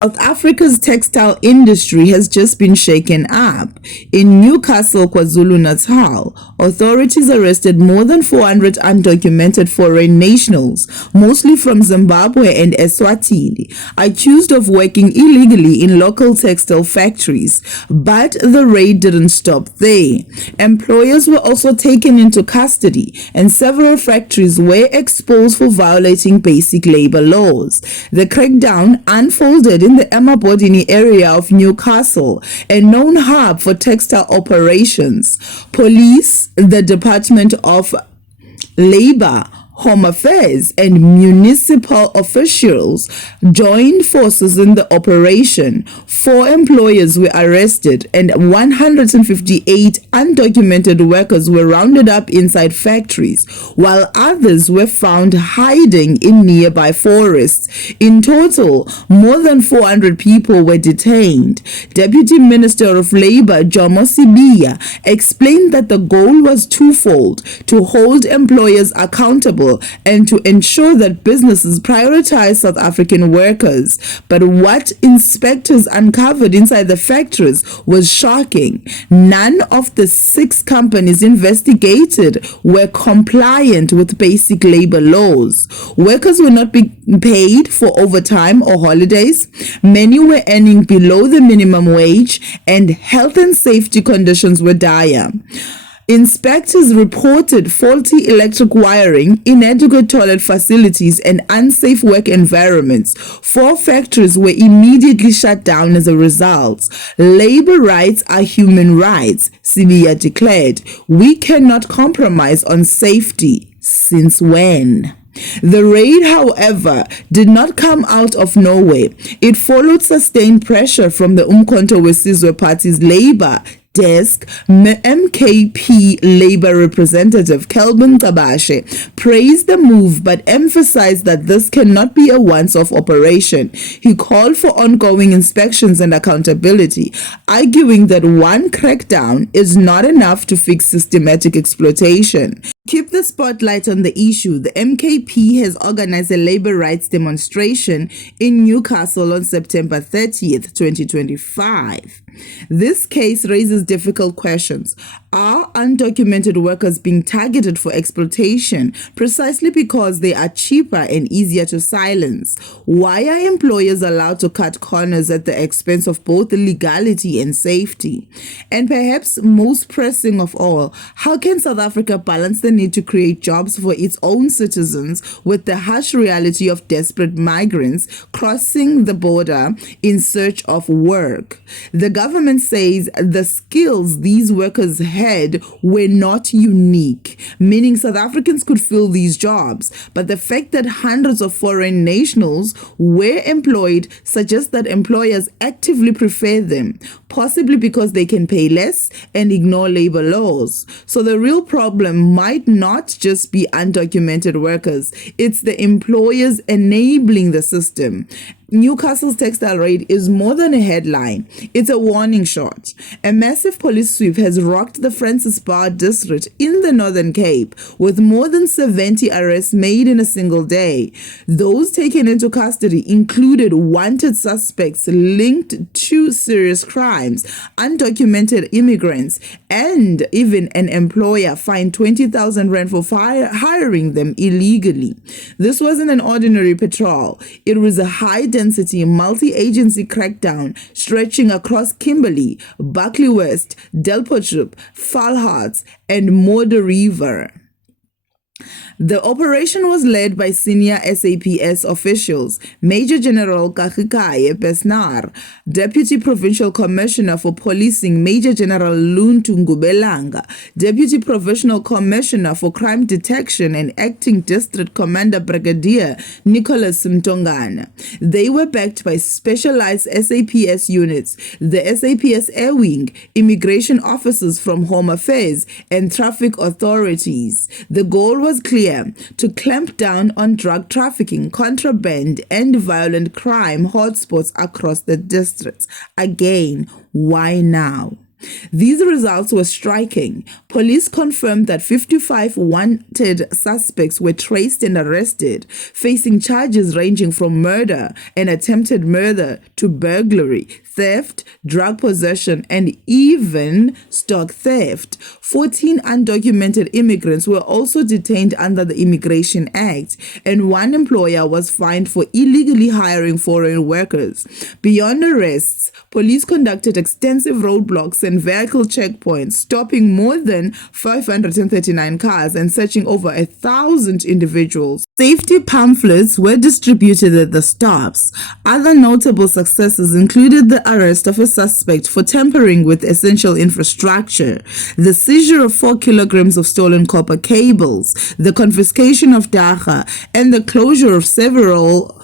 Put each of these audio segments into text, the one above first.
South Africa's textile industry has just been shaken up. In Newcastle, KwaZulu-Natal, authorities arrested more than 400 undocumented foreign nationals, mostly from Zimbabwe and Eswatini, accused of working illegally in local textile factories. But the raid didn't stop there. Employers were also taken into custody, and several factories were exposed for violating basic labor laws. The crackdown unfolded in the Emabodini area of Newcastle, a known hub for textile operations. Police, the Department of Labor, Home Affairs, and municipal officials joined forces in the operation. 4 employers were arrested and 158 undocumented workers were rounded up inside factories, while others were found hiding in nearby forests. In total, more than 400 people were detained. Deputy Minister of Labor Jomo Sibiya explained that the goal was twofold: to hold employers accountable and to ensure that businesses prioritize South African workers. But what inspectors uncovered inside the factories was shocking. None of the 6 companies investigated were compliant with basic labor laws. Workers were not being paid for overtime or holidays. Many were earning below the minimum wage, and health and safety conditions were dire. Inspectors reported faulty electric wiring, inadequate toilet facilities, and unsafe work environments. 4 factories were immediately shut down as a result. Labor rights are human rights, Sibiya declared. We cannot compromise on safety. Since when? The raid, however, did not come out of nowhere. It followed sustained pressure from the Umkhonto weSizwe Party's Labour desk. MKP Labour representative Kelvin Tabashe praised the move but emphasized that this cannot be a once-off operation. He called for ongoing inspections and accountability, arguing that one crackdown is not enough to fix systematic exploitation. Keep the spotlight on the issue. The MKP has organized a labor rights demonstration in Newcastle on September 30th, 2025. This case raises difficult questions. Are undocumented workers being targeted for exploitation precisely because they are cheaper and easier to silence? Why are employers allowed to cut corners at the expense of both legality and safety? And perhaps most pressing of all, how can South Africa balance the need to create jobs for its own citizens with the harsh reality of desperate migrants crossing the border in search of work? The government says the skills these workers had were not unique, meaning South Africans could fill these jobs. But the fact that hundreds of foreign nationals were employed suggests that employers actively prefer them, possibly because they can pay less and ignore labor laws. So the real problem might not just be undocumented workers, it's the employers enabling the system. Newcastle's textile raid is more than a headline. It's a warning shot. A massive police sweep has rocked the Francis Bar district in the Northern Cape, with more than 70 arrests made in a single day. Those taken into custody included wanted suspects linked to serious crimes, undocumented immigrants, and even an employer fined 20,000 rand for hiring them illegally. This wasn't an ordinary patrol. It was a high-density, multi-agency crackdown stretching across Kimberley, Buckley West, Delpotrup, Falhards, and Modder River. The operation was led by senior SAPS officials: Major General Kahikaye Besnar, Deputy Provincial Commissioner for Policing Major General Luntu Ngubelanga, Deputy Provincial Commissioner for Crime Detection and Acting District Commander Brigadier Nicholas Mtongana. They were backed by specialized SAPS units, the SAPS Air Wing, immigration officers from Home Affairs, and traffic authorities. The goal was clear: to clamp down on drug trafficking, contraband, and violent crime hotspots across the districts. Again, why now? These results were striking. Police confirmed that 55 wanted suspects were traced and arrested, facing charges ranging from murder and attempted murder to burglary, theft, drug possession, and even stock theft. 14 undocumented immigrants were also detained under the Immigration Act, and one employer was fined for illegally hiring foreign workers. Beyond arrests, police conducted extensive roadblocks and vehicle checkpoints, stopping more than 539 cars and searching over 1,000 individuals. Safety pamphlets were distributed at the stops. Other notable successes included the arrest of a suspect for tampering with essential infrastructure, the seizure of 4 kilograms of stolen copper cables, the confiscation of dagga, and the closure of several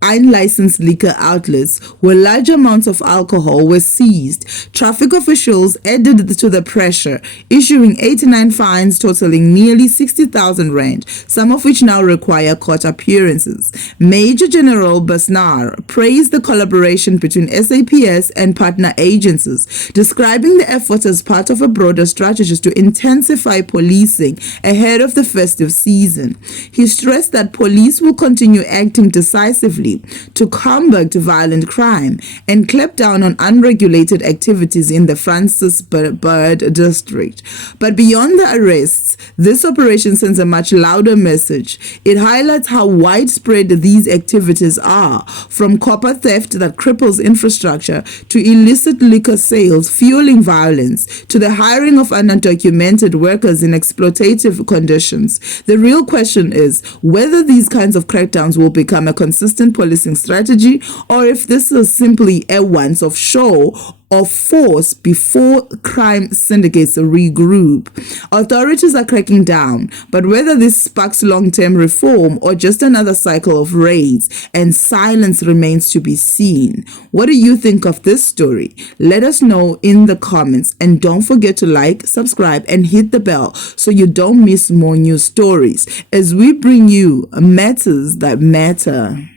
unlicensed liquor outlets where large amounts of alcohol were seized. Traffic officials added to the pressure, issuing 89 fines totaling nearly 60,000 rand, some of which now require court appearances. Major General Basnar praised the collaboration between SAPS and partner agencies, describing the effort as part of a broader strategy to intensify policing ahead of the festive season. He stressed that police will continue acting decisively to combat violent crime and clamp down on unregulated activities in the Francis Bird district. But beyond the arrests, this operation sends a much louder message. It highlights how widespread these activities are, from copper theft that cripples infrastructure to illicit liquor sales fueling violence to the hiring of undocumented workers in exploitative conditions. The real question is whether these kinds of crackdowns will become a consistent policing strategy, or if this is simply a once-off show of force before crime syndicates regroup. Authorities are cracking down, but whether this sparks long-term reform or just another cycle of raids and silence remains to be seen. What do you think of this story? Let us know in the comments, and don't forget to like, subscribe, and hit the bell so you don't miss more news stories as we bring you matters that matter.